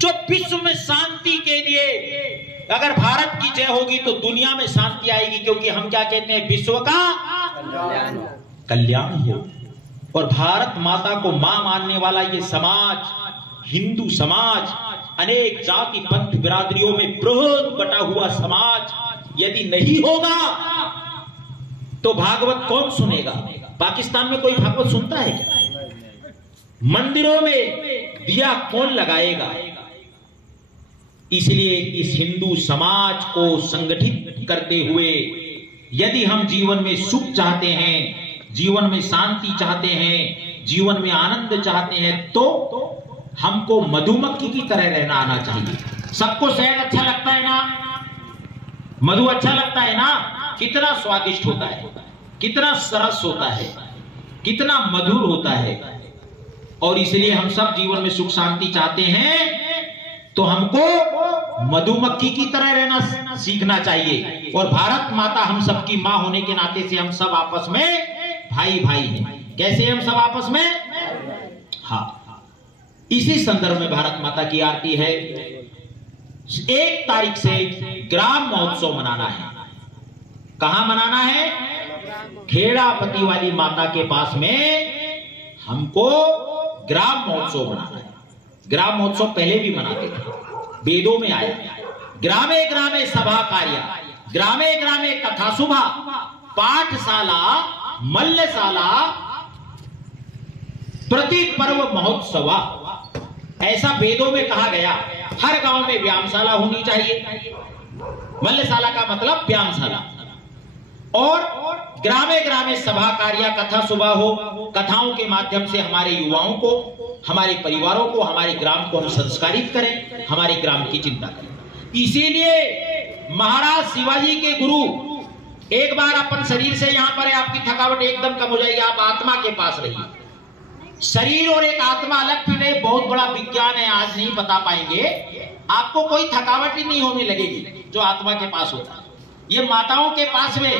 जो विश्व में शांति के लिए, अगर भारत की जय होगी तो दुनिया में शांति आएगी, क्योंकि हम क्या कहते हैं, विश्व का कल्याण हो। और भारत माता को मां मानने वाला ये समाज, हिंदू समाज, अनेक जाति पंथ बिरादरियों में बृहद बटा हुआ समाज यदि नहीं होगा तो भागवत कौन सुनेगा? पाकिस्तान में कोई भागवत सुनता है क्या? मंदिरों में दिया कौन लगाएगा? इसलिए इस हिंदू समाज को संगठित करते हुए यदि हम जीवन में सुख चाहते हैं, जीवन में शांति चाहते हैं, जीवन में आनंद चाहते हैं, तो हमको मधुमक्खी की तरह रहना आना चाहिए। सबको शहद अच्छा लगता है ना, मधु अच्छा लगता है ना, कितना स्वादिष्ट होता है, कितना सरस होता है, कितना मधुर होता है। और इसलिए हम सब जीवन में सुख शांति चाहते हैं तो हमको मधुमक्खी की तरह रहना सीखना चाहिए। और भारत माता हम सबकी मां होने के नाते से हम सब आपस में भाई भाई हैं। कैसे हम सब आपस में? हाँ, इसी संदर्भ में भारत माता की आरती है। 1 तारीख से ग्राम महोत्सव मनाना है। कहां मनाना है? खेड़ापति वाली माता के पास में हमको ग्राम महोत्सव मनाना है। ग्राम महोत्सव पहले भी मनाते थे, वेदों में आया। ग्रामे ग्रामे सभा कार्य, ग्रामे ग्रामे कथा सुभा, पाठशाला मल्लशाला प्रति पर्व महोत्सव, ऐसा वेदों में कहा गया। हर गांव में व्यायामशाला होनी चाहिए। मल्लशाला का मतलब व्यायामशाला। और ग्रामे ग्रामे सभा कार्य, कथा सुबह हो, कथाओं के माध्यम से हमारे युवाओं को, हमारे परिवारों को, हमारे ग्राम को हम संस्कारित करें, हमारे ग्राम की चिंता करें। इसीलिए महाराज शिवाजी के गुरु, एक बार अपन शरीर से यहां पर है, आपकी थकावट एकदम कम हो जाएगी, आप आत्मा के पास रहिए। शरीर और एक आत्मा अलग भी नहीं, बहुत बड़ा विज्ञान है, आज नहीं बता पाएंगे। आपको कोई थकावट ही नहीं होने लगेगी जो आत्मा के पास होता है। ये माताओं के पास में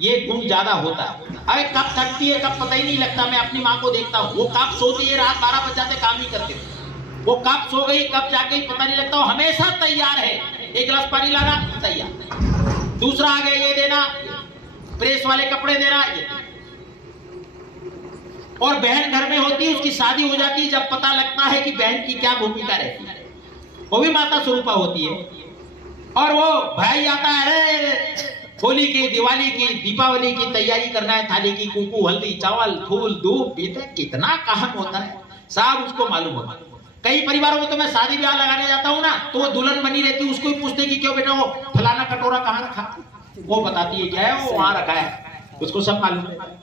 ये गुण ज्यादा होता है। अरे कब थकती है, कब पता ही नहीं लगता। मैं अपनी माँ को देखता हूँ, वो कब सोती है, रात 12 बज जाते काम ही करते, वो कब सो गई कब जाके पता नहीं लगता। हमेशा तैयार है, एक गिलास पानी लाना तैयार, दूसरा आ गया ये देना, प्रेस वाले कपड़े देना ये। और बहन घर में होती है, उसकी शादी हो जाती है, जब पता लगता है कि बहन की क्या भूमिका रहती है, वो भी माता स्वरूपा होती है। और वो भाई आता है, होली की, दिवाली की, दीपावली की तैयारी करना है, थाली की, कुकू, हल्दी, चावल, फूल, धूप, पीते, कितना काम होता है, सब उसको मालूम होता है। कई परिवारों में तो मैं शादी ब्याह लगाने जाता हूँ ना, तो वो दुल्हन बनी रहती है, उसको ही पूछते कि क्यों बेटा वो फलाना कटोरा कहाँ रखा, वो बताती है क्या है, वो वहां रखा है, उसको सब मालूम है।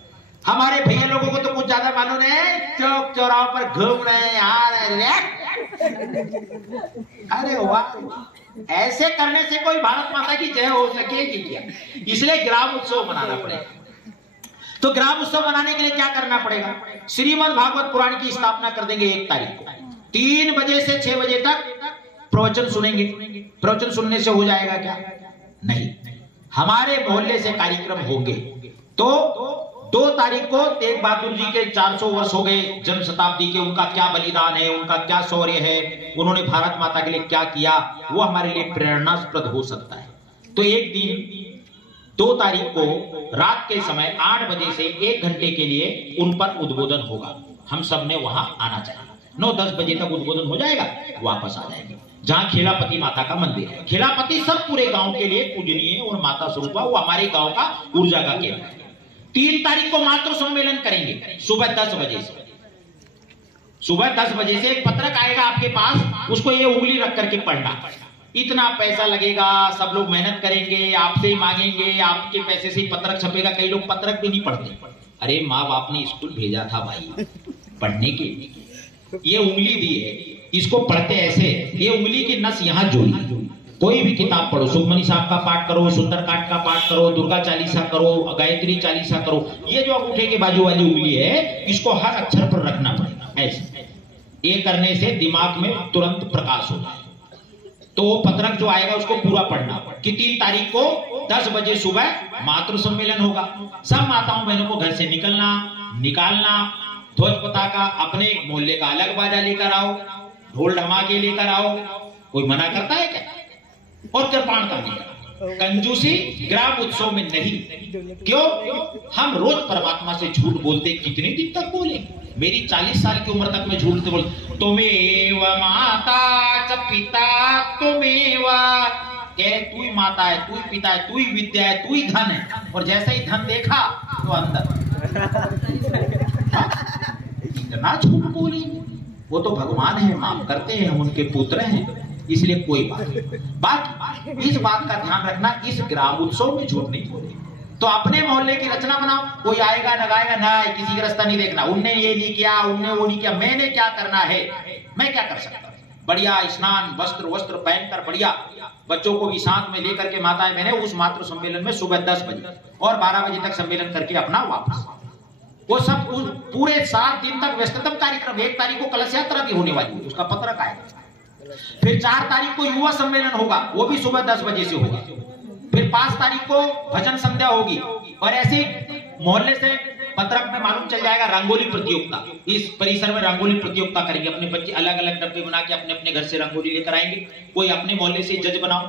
हमारे भैया लोगों को तो कुछ ज्यादा मालूम है, चौक चौराहों पर घूम रहे हैं, आ रहे हैं। अरे वाह, ऐसे करने से कोई भारत माता की जय हो सकेगी क्या? इसलिए ग्राम उत्सव मनाना पड़ेगा। तो ग्राम उत्सव मनाने के लिए क्या करना पड़ेगा? श्रीमद् भागवत पुराण की स्थापना कर देंगे 1 तारीख को। 3 बजे से 6 बजे तक प्रवचन सुनेंगे। प्रवचन सुनने से हो जाएगा क्या? नहीं, हमारे मोहल्ले से कार्यक्रम होंगे। तो 2 तारीख को तेग बहादुर जी के 400 वर्ष हो गए जन्म शताब्दी के, उनका क्या बलिदान है, उनका क्या शौर्य है, उन्होंने भारत माता के लिए क्या किया, वो हमारे लिए प्रेरणास्पद हो सकता है। तो एक दिन 2 तारीख को रात के समय 8 बजे से 1 घंटे के लिए उन पर उद्बोधन होगा। हम सब ने वहां आना चाहिए। 9-10 बजे तक उद्बोधन हो जाएगा, वापस आ जाएंगे। जहां खेलापति माता का मंदिर है, खेलापति सब पूरे गांव के लिए पूजनीय और माता स्वरूपा, वो हमारे गांव का ऊर्जा का केंद्र है। 3 तारीख को मातृ सम्मेलन करेंगे सुबह 10 बजे से। सुबह 10 बजे से एक पत्रक आएगा आपके पास, उसको ये उंगली रख करके पढ़ना। इतना पैसा लगेगा, सब लोग मेहनत करेंगे, आपसे ही मांगेंगे, आपके पैसे से ही पत्रक छपेगा। कई लोग पत्रक भी नहीं पढ़ते। अरे माँ बाप ने स्कूल भेजा था भाई पढ़ने के लिए, ये उंगली दी है, इसको पढ़ते ऐसे, ये उंगली की नस यहाँ जोड़ी। कोई भी किताब पढ़ो, सुखमनी साहब का पाठ करो, सुंदरकांड का पाठ करो, दुर्गा चालीसा करो, गायत्री चालीसा करो, ये जो अंगूठे के बाजू वाली उंगली है, इसको हर अक्षर पर रखना पड़ेगा ऐसे। ये करने से दिमाग में तुरंत प्रकाश होता है। तो वो पत्रक जो आएगा उसको पूरा पढ़ना कि 3 तारीख को 10 बजे सुबह मातृ सम्मेलन होगा। सब माताओं बहनों को घर से निकालना, ध्वज पताका, अपने मोहल्ले का अलग बाजा लेकर आओ, ढोल ढमाके लेकर आओ, कोई मना करता है क्या? और कृपाणता नहीं, कंजूसी ग्राम उत्सव में नहीं। क्यों? हम रोज परमात्मा से झूठ बोलते, कितने दिन तक बोले? मेरी 40 साल की उम्र तक मैं झूठ बोल, तुमेव माता च पिता तुमेव, कह तू ही माता है, तू ही पिता है, तू ही विद्या है, तू ही धन है। और जैसे ही धन देखा तो अंदर इतना झूठ बोली। वो तो भगवान है, माफ करते हैं, हम उनके पुत्र हैं, इसलिए कोई बात इस बात का ध्यान रखना, इस ग्राम उत्सव में झूठ नहीं बोले। तो अपने मोहल्ले की रचना बनाओ, कोई आएगा लगाएगा ना, किसी का रास्ता नहीं देखना, उनने ये नहीं किया, उनने वो नहीं किया, मैंने क्या करना है, मैं क्या कर सकता हूं? बढ़िया स्नान वस्त्र पहनकर बढ़िया बच्चों को भी साथ में लेकर के माताएं बहनें उस मातृ सम्मेलन में सुबह 10 बजे और 12 बजे तक सम्मेलन करके अपना वापस। वो सब पूरे 7 दिन तक व्यस्ततम कार्यक्रम। 1 तारीख को कलश यात्रा भी होने वाली है, उसका पत्रक आएगा। फिर 4 तारीख को युवा सम्मेलन होगा, वो भी सुबह 10 बजे से होगा। फिर 5 तारीख को भजन संध्या होगी। और ऐसे मोहल्ले से पत्रक में मालूम चल जाएगा रंगोली प्रतियोगिता। इस परिसर में रंगोली प्रतियोगिता करेंगे, अपने बच्चे अलग अलग डब्बे बना के अपने अपने घर से रंगोली लेकर आएंगे। कोई अपने मोहल्ले से जज बनाओ,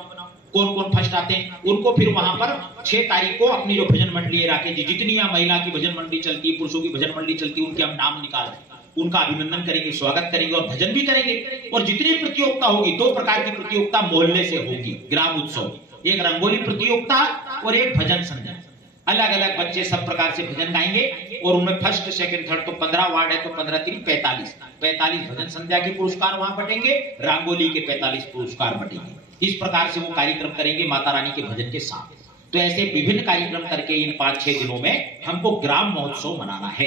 कौन कौन फर्स्ट आते हैं उनको फिर वहां पर 6 तारीख को अपनी जो भजन मंडली है राकेश जी, जितनी यहाँ महिला की भजन मंडली चलती है, पुरुषों की भजन मंडली चलती है, उनके हम नाम निकाल उनका अभिनंदन करेंगे, स्वागत करेंगे और भजन भी करेंगे। और जितनी प्रतियोगिता होगी, 2 प्रकार की प्रतियोगिता मोहल्ले से होगी ग्राम उत्सव, एक रंगोली प्रतियोगिता और एक भजन संध्या। अलग अलग बच्चे सब प्रकार से भजन गाएंगे और उनमें फर्स्ट सेकंड थर्ड, तो 15 वार्ड है तो 15 3 45 भजन संध्या के पुरस्कार वहां बटेंगे, रंगोली के 45 पुरस्कार बटेंगे। इस प्रकार से वो कार्यक्रम करेंगे माता रानी के भजन के साथ। तो ऐसे विभिन्न कार्यक्रम करके इन 5-6 दिनों में हमको ग्राम महोत्सव मनाना है।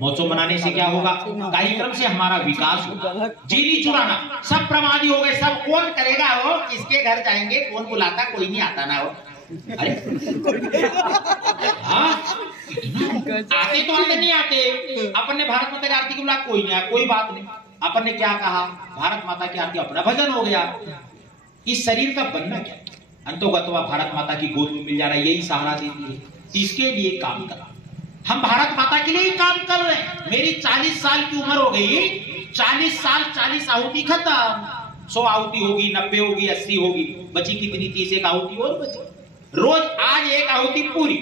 महोत्सव मनाने से क्या होगा? कार्यक्रम से हमारा विकास होगा। जीनी चुराना, सब प्रमादी हो गए, सब कौन करेगा? वो किसके घर जाएंगे, कौन बुलाता, कोई नहीं आता ना। वो अरे हाँ, आते तो आते नहीं आते। अपन ने भारत माता की आरती की बुला, कोई नहीं आया, कोई बात नहीं। अपन ने क्या कहा? भारत माता की आरती, अपना भजन हो गया। इस शरीर का बनना क्या? अंतोगत्वा भारत माता की गोद में मिल जाना, यही सहारा देती है। इसके लिए काम करा, हम भारत माता के लिए ही काम कर रहे हैं। मेरी 40 साल की उम्र हो गई, 40 साल 40 आहुति खत्म। 100 आहुति होगी, 90 होगी, 80 होगी, बची कितनी? 30 एक आहुति और बची। रोज आज एक आहुति पूरी।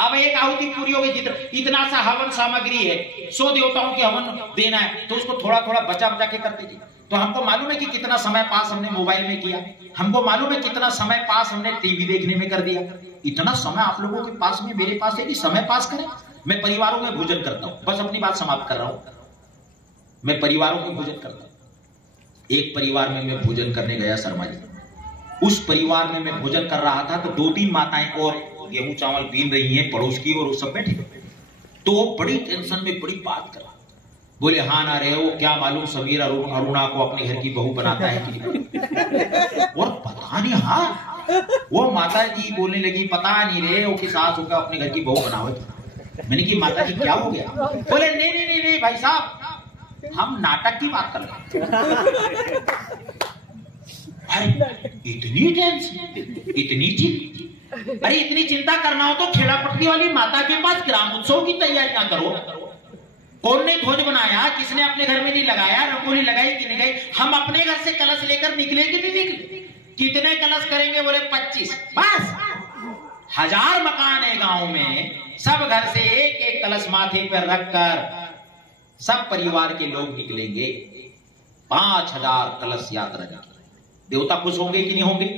अब एक आहुति पूरी हो गई, इतना सा हवन सामग्री है, 100 देवताओं के हवन देना है, तो उसको थोड़ा थोड़ा बचा बचा के करते जी। तो हमको मालूम है कि कितना समय पास हमने मोबाइल में किया, हमको मालूम है कितना समय पास हमने टीवी देखने में कर दिया। इतना समय आप लोगों के पास में, मेरे पास है कि समय पास करें। मैं परिवारों में भोजन करता हूं, बस अपनी बात समाप्त कर रहा हूं। मैं परिवारों में भोजन करता हूं। एक परिवार में मैं भोजन करने गया शर्मा जी, उस परिवार में मैं भोजन कर रहा था तो 2-3 माताएं और गेहूं चावल बीन रही हैं पड़ोस की, और वो सब बैठे। तो वो बड़ी टेंशन में बड़ी बात कर रहा, बोले हाँ ना रहे हो, क्या मालूम समीर अरुणा को अपने घर की बहू बनाता है कि नहीं। और पता नहीं, हाँ वो माता जी बोलने लगी, पता नहीं रे वो की सास होकर अपने घर की बहू बनाओ। मैंने की माता जी क्या हो गया? बोले नहीं नहीं नहीं नहीं भाई साहब, हम नाटक की बात कर रहे हैं। इतनी टेंशन, इतनी चिंता। अरे इतनी चिंता करना हो तो खेड़ापट्टी वाली माता के पास ग्राम उत्सव की तैयारियां करो। कौन ने ध्वज बनाया, किसने अपने घर में नहीं लगाया, रंगोली लगाई कि नहीं लगाई? हम अपने घर से कलश लेकर निकले कि नहीं निकले? कितने कलश करेंगे? बोले 25। बस 1000 मकान है गांव में, सब घर से एक एक कलश माथे पर रखकर सब परिवार के लोग निकलेंगे। 5000 कलश यात्रा निकलेगी। देवता खुश होंगे कि नहीं होंगे?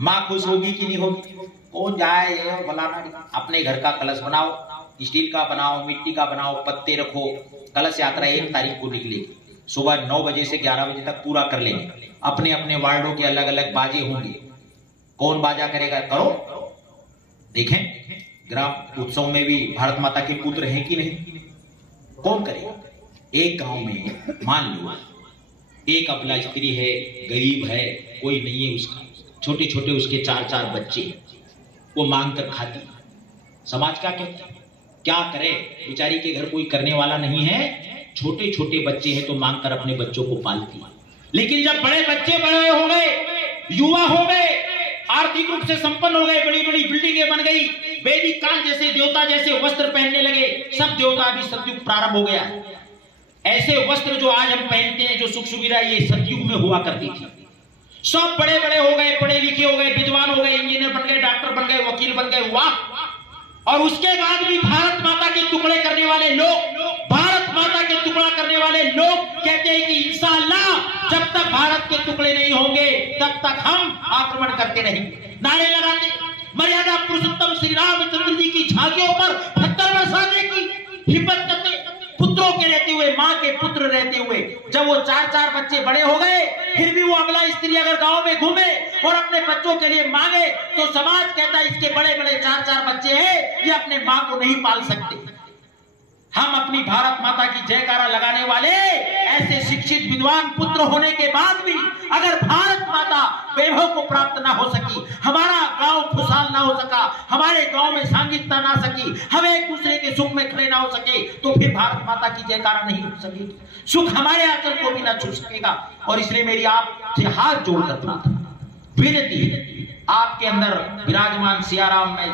माँ खुश होगी कि नहीं होगी? कौन जाए बनाना? अपने घर का कलश बनाओ, स्टील का बनाओ, मिट्टी का बनाओ, पत्ते रखो। कलश यात्रा 1 तारीख को निकलेगी। सुबह 9 बजे से 11 बजे तक पूरा कर लेंगे। अपने अपने वार्डों के अलग अलग बाजे होंगे। कौन बाजा करेगा? करो, देखें ग्राम उत्सव में भी भारत माता के पुत्र हैं कि नहीं? कौन करेगा? एक गांव में मान लो एक अबला स्त्री है, गरीब है, कोई नहीं है उसका, छोटे छोटे उसके 4-4 बच्चे, वो मांग कर खाती। समाज क्या कहता है? क्या करे, बेचारी के घर कोई करने वाला नहीं है, छोटे छोटे बच्चे हैं तो मांग कर अपने बच्चों को पालती है। लेकिन जब बड़े बच्चे बड़े हो गए, युवा हो गए, आर्थिक रूप से संपन्न हो गए, बड़ी बड़ी बिल्डिंगें बन गई, वैदिक काल जैसे देवता जैसे वस्त्र पहनने लगे, सब देवता भी सतयुग प्रारंभ हो गया। ऐसे वस्त्र जो आज हम पहनते हैं, जो सुख सुविधा ये सतयुग में हुआ करती थी। सब बड़े बड़े हो गए, पढ़े लिखे हो गए, विद्वान हो गए, इंजीनियर बन गए, डॉक्टर बन गए, वकील बन गए, वाह। और उसके बाद भी भारत माता के टुकड़े करने वाले लोग, भारत माता के टुकड़ा करने वाले लोग कहते हैं कि इंशाअल्लाह जब तक भारत के टुकड़े नहीं होंगे तब तक हम आक्रमण करते रहेंगे। नारे लगाते, मर्यादा पुरुषोत्तम श्री रामचंद्र जी की झांकियों पर पत्थर बरसाने की हिम्मत करते, पुत्रों के रहते हुए, मां के पुत्र रहते हुए, जब वो 4-4 बच्चे बड़े हो गए, फिर भी वो अगला स्त्री अगर गांव में घूमे और अपने बच्चों के लिए मांगे तो समाज कहता है इसके बड़े बड़े 4-4 बच्चे हैं, ये अपने मां को नहीं पाल सकते। हम अपनी भारत माता की जयकारा लगाने वाले ऐसे शिक्षित विद्वान पुत्र होने के बाद भी अगर भारत माता वैभव को प्राप्त ना हो सकी, हमारा गांव खुशहाल ना हो सका, हमारे गांव में सांघिकता ना सकी, हम एक दूसरे के सुख में खड़े ना हो सके, तो फिर भारत माता की जयकारा नहीं हो सकेगी, सुख हमारे आंचल को भी ना छू सकेगा। और इसलिए मेरी आपसे हाथ जोड़कर प्रार्थना, विनती, आपके अंदर विराजमान सियाराम में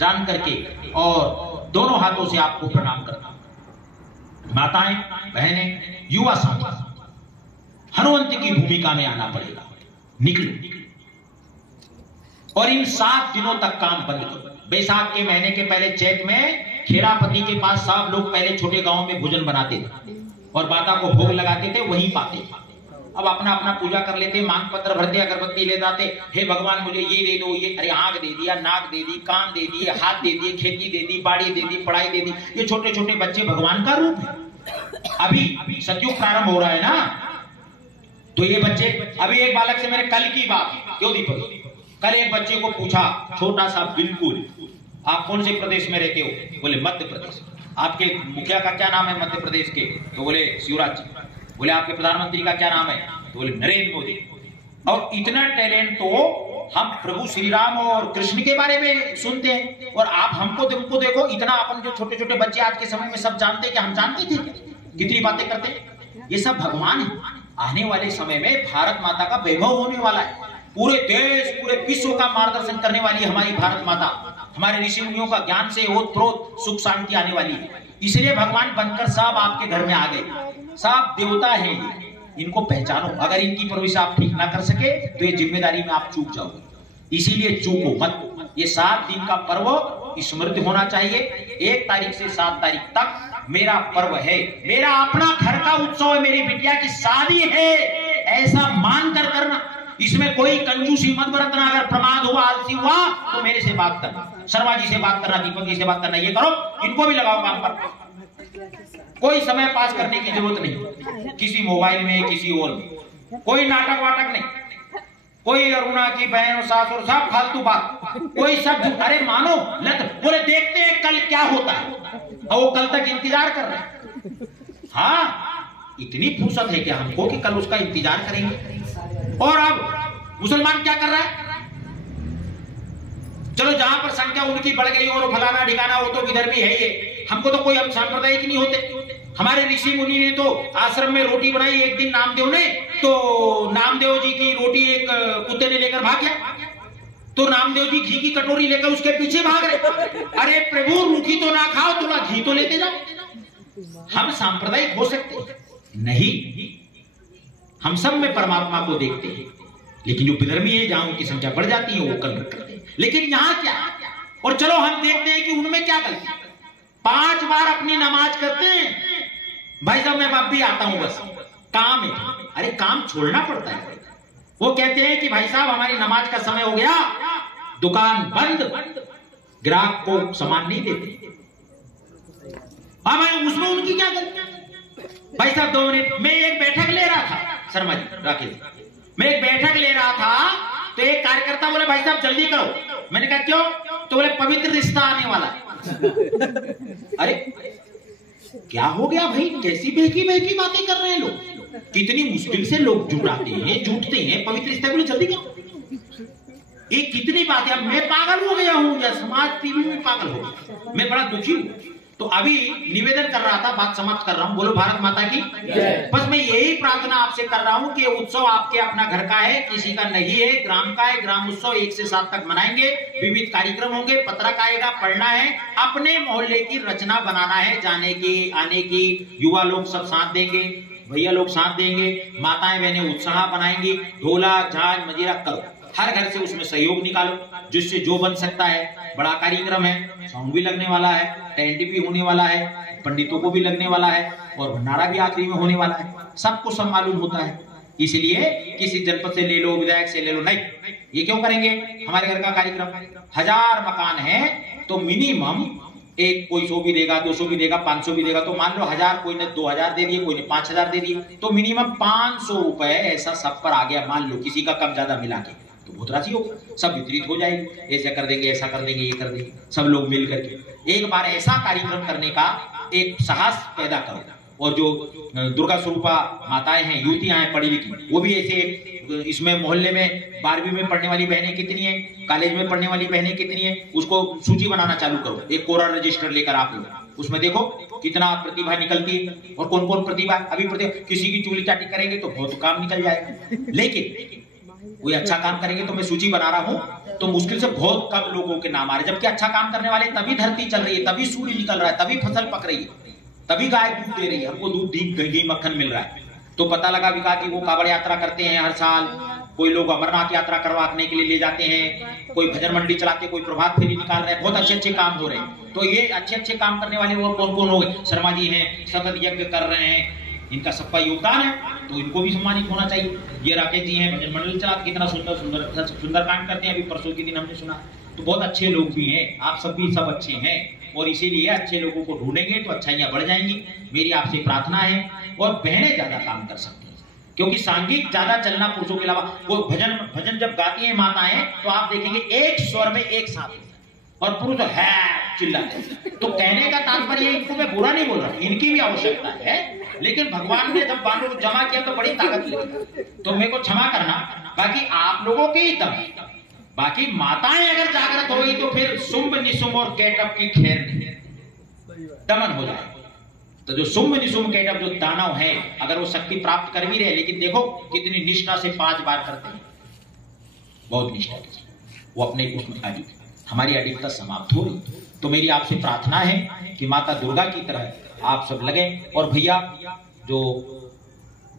जान करके और दोनों हाथों से आपको प्रणाम करता हूं। माताएं, बहनें, युवा साथी, हनुमंत की भूमिका में आना पड़ेगा, निकलो और इन 7 दिनों तक काम बंद करो। बैसाख के महीने के पहले चैत में खेड़ापति के पास सब लोग पहले छोटे गांव में भोजन बनाते थे और माता को भोग लगाते थे, वहीं पाते थे। अब अपना अपना पूजा कर लेते, मांग पत्र भरते, अगरबत्ती ले जाते, हे भगवान मुझे ये दे दो, ये, अरे आंख दे दिया, नाक दे दी, कान दे दिए, हाथ दे दिए, खेती दे दी, बाड़ी दे दी, पढ़ाई दे दी। ये छोटे छोटे बच्चे भगवान का रूप है। अभी सतयुग प्रारंभ हो रहा है ना, तो ये बच्चे, अभी एक बालक से मैंने कल की बात, क्यों दीपक, कल एक बच्चे को पूछा, छोटा सा बिल्कुल, आप कौन से प्रदेश में रहते हो? बोले मध्य प्रदेश। आपके मुखिया का क्या नाम है मध्य प्रदेश के? तो बोले शिवराज जी। बोले आपके प्रधानमंत्री का क्या नाम है? तो बोले नरेंद्र मोदी। और इतना टैलेंट तो हम प्रभु श्री राम और कृष्ण के बारे में सुनते हैं, और आप हमको देखो, इतना अपन जो छोटे छोटे बच्चे आज के समय में सब जानते हैं कि हम जानते थे कितनी बातें करते हैं। ये सब भगवान है। आने वाले समय में भारत माता का वैभव होने वाला है। पूरे देश, पूरे विश्व का मार्गदर्शन करने वाली हमारी भारत माता, हमारे ऋषि मुनियों का ज्ञान से ओत प्रोत सुख शांति आने वाली है। इसलिए भगवान बनकर सब आपके घर में आ गए। सब देवता हैं, इनको पहचानो। अगर इनकी परवरिश आप ठीक ना कर सके तो ये जिम्मेदारी में आप चूक जाओगे। इसीलिए चूको मत। ये 7 दिन का पर्व स्मृति होना चाहिए। 1 तारीख से 7 तारीख तक मेरा पर्व है, मेरा अपना घर का उत्सव है, मेरी बिटिया की शादी है, ऐसा मानकर करना। इसमें कोई कंजूसी मत बरतना। अगर प्रमाद हुआ, आलसी हुआ तो मेरे से बात करना, शर्मा जी से बात करना, दीपक जी से बात करना। ये करो, इनको भी लगाओ काम पर। कोई समय पास करने की जरूरत नहीं, किसी मोबाइल में, किसी और में। कोई नाटक वाटक नहीं, कोई अरुणा की बहन और सास और सब फालतू बात, कोई सब। अरे मानो लत, बोले देखते हैं कल क्या होता है, और वो कल तक इंतजार कर रहे हैं। हाँ, इतनी फुर्सत है क्या हमको कि कल उसका इंतजार करेंगे। और अब मुसलमान क्या कर रहा है? चलो जहां पर संख्या उनकी बढ़ गई और फलाना ठिकाना, वो तो इधर भी है ये, हमको तो कोई हम सांप्रदायिक नहीं होते। हमारे ऋषि मुनि ने तो आश्रम में रोटी बनाई एक दिन नामदेव ने, तो नामदेव जी की रोटी एक कुत्ते ने लेकर भाग गया, तो नामदेव जी घी की कटोरी लेकर उसके पीछे भाग रहे। अरे प्रभु, रूखी तो ना खाओ, थोड़ा घी तो लेते जाओ। हम सांप्रदायिक हो सकते नहीं, हम सब में परमात्मा को देखते हैं। लेकिन जो विधर्मी है, जहां उनकी संख्या बढ़ जाती है, वो कलंक करते हैं। लेकिन यहां क्या? और चलो हम देखते हैं कि उनमें क्या गलती। 5 बार अपनी नमाज करते हैं, भाई साहब मैं अब भी आता हूं, बस काम है। अरे काम छोड़ना पड़ता है। वो कहते हैं कि भाई साहब हमारी नमाज का समय हो गया, दुकान बंद, ग्राहक को सामान नहीं देते। अब उसमें उनकी क्या गलती? भाई साहब 2 मिनट, मैं एक बैठक ले रहा था, शर्मा जी राकेश, मैं एक बैठक ले रहा था, तो एक कार्यकर्ता बोले भाई साहब जल्दी करो। मैंने कहा क्यों? तो बोले पवित्र रिश्ता आने वाला है। अरे क्या हो गया भाई, कैसी बहकी बहकी बातें कर रहे हैं लोग। कितनी मुश्किल से लोग जुटाते हैं, जुटते हैं, पवित्र रिश्ता बोले जल्दी करो। ये कितनी बातें। मैं पागल हो गया हूं या समाज टीवी में पागल हो गया? मैं बड़ा दुखी हूं। तो अभी निवेदन कर रहा था, बात समाप्त कर रहा हूं। बोलो भारत माता की जय। बस मैं यही प्रार्थना आपसे कर रहा हूं कि उत्सव आपके अपना घर का है, किसी का नहीं है, ग्राम का है। ग्राम उत्सव 1 से 7 तक मनाएंगे, विविध कार्यक्रम होंगे, पत्रक आएगा, पढ़ना है, अपने मोहल्ले की रचना बनाना है, जाने की आने की। युवा लोग सब साथ देंगे, भैया लोग साथ देंगे, माताएं बहनें उत्साह बनाएंगी, ढोला झांझ मजीरा करो, हर घर से उसमें सहयोग निकालो, जिससे जो बन सकता है। बड़ा कार्यक्रम है, सॉन्ग भी लगने वाला है, टेंट भी होने वाला है, पंडितों को भी लगने वाला है, और भंडारा भी आखिरी में होने वाला है। सबको सब मालूम होता है, इसलिए किसी जनपद से ले लो, विधायक से ले लो, नहीं, ये क्यों करेंगे? हमारे घर का कार्यक्रम, 1000 मकान है तो मिनिमम एक कोई 100 भी देगा, 200 भी देगा, 500 भी देगा, तो मान लो 1000, कोई ने 2000 दे दिए, कोई ने 5000 दे दिए, तो मिनिमम 500 रुपए ऐसा सब पर आ गया। मान लो किसी का कम ज्यादा मिला के, तो बहुत राशि होगा, सब वितरित हो जाएगी। ऐसा कर देंगे, ऐसा कर देंगे, ये कर देंगे, सब लोग मिल करके एक बार ऐसा कार्यक्रम करने का एक साहस पैदा करो। और जो दुर्गा स्वरूपा माताएं हैं, युवतियां हैं पढ़ी लिखी, वो भी ऐसे इसमें मोहल्ले में 12वीं में पढ़ने वाली बहनें कितनी है, कॉलेज में पढ़ने वाली बहनें कितनी है, उसको सूची बनाना चालू करो। एक कोरा रजिस्टर लेकर आप लोग उसमें देखो कितना प्रतिभा निकलती है, और कौन कौन प्रतिभा। अभी किसी की चूली चाटी करेंगे तो बहुत काम निकल जाएगा, लेकिन कोई अच्छा काम करेंगे तो मैं सूची बना रहा हूं, तो मुश्किल से बहुत कम लोगों के नाम आ रहे। जबकि अच्छा काम करने वाले, तभी धरती चल रही है, तभी सूर्य निकल रहा है, तभी फसल पक रही है, तभी गाय दूध दे रही है, हमको दूध घी मक्खन मिल रहा है। तो पता लगा विकास जी वो कांवड़ यात्रा करते हैं हर साल, कोई लोग अमरनाथ यात्रा करवाने के लिए ले जाते हैं, कोई भजन मंडली चलाते, कोई प्रभात फेरी निकाल रहे हैं, बहुत अच्छे अच्छे काम हो रहे हैं। तो ये अच्छे अच्छे काम करने वाले वो कौन कौन हो गए? शर्मा जी हैं, सतत यज्ञ कर रहे हैं, इनका सबका योगदान है, तो इनको भी सम्मानित होना चाहिए। ये राकेश जी हैं, भजन मंडली चलाते, कितना सुंदर कांड करते हैं, अभी परसों के दिन हमने सुना। तो बहुत अच्छे लोग भी हैं, आप सब भी सब अच्छे हैं, और इसीलिए अच्छे लोगों को ढूंढेंगे तो अच्छाइयां बढ़ जाएंगी। मेरी आपसे प्रार्थना है, और बहनें ज्यादा काम कर सकती हैं, क्योंकि सांघिक ज्यादा चलना पुरुषों के अलावा। वो भजन जब गाती हैं माताएं, तो आप देखेंगे एक स्वर में एक साथ, और पुरुष है चिल्लाते। तो कहने का तात्पर्य, इनको मैं बुरा नहीं बोल रहा, इनकी भी आवश्यकता है, लेकिन भगवान ने जब बालों को जमा किया तो बड़ी ताकत लगी, तो मेरे को क्षमा करना। बाकी आप लोगों के ही दम, बाकी माताएं अगर जागृत होगी तो फिर शुंभ निशुंभ और केटव की खैर नहीं, दमन हो जाए। तो जो शुंभ निशुंभ केटव जो दानव है, अगर वो शक्ति प्राप्त कर भी रहे, लेकिन देखो कितनी निष्ठा से 5 बार करते हैं, बहुत निष्ठा की, वो अपने उसमें हमारी अडिगता समाप्त हो रही। तो मेरी आपसे प्रार्थना है कि माता दुर्गा की तरह आप सब लगे, और भैया जो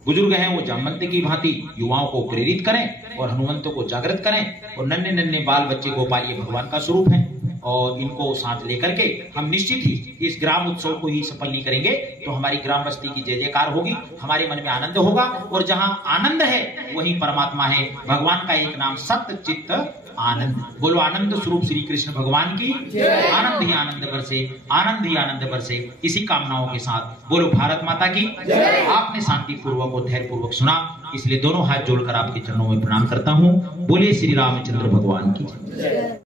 बुजुर्ग हैं वो जामवंत की भांति युवाओं को प्रेरित करें और हनुमंतों को जागृत करें। और नन्हे नन्हे बाल बच्चे गोपाल ये भगवान का स्वरूप है, और इनको साथ लेकर के हम निश्चित ही इस ग्राम उत्सव को ही सफल नहीं करेंगे तो हमारी ग्राम बस्ती की जय जयकार होगी, हमारे मन में आनंद होगा। और जहां आनंद है वहीं परमात्मा है, भगवान का एक नाम सत्य चित्त आनंद। बोलो आनंद स्वरूप श्री कृष्ण भगवान की आनंद ही आनंद बरसे, आनंद ही आनंद बरसे। इसी कामनाओं के साथ बोलो भारत माता की। आपने शांति पूर्वक और धैर्य पूर्वक सुना, इसलिए दोनों हाथ जोड़कर आपके चरणों में प्रणाम करता हूँ। बोले श्री रामचंद्र भगवान की।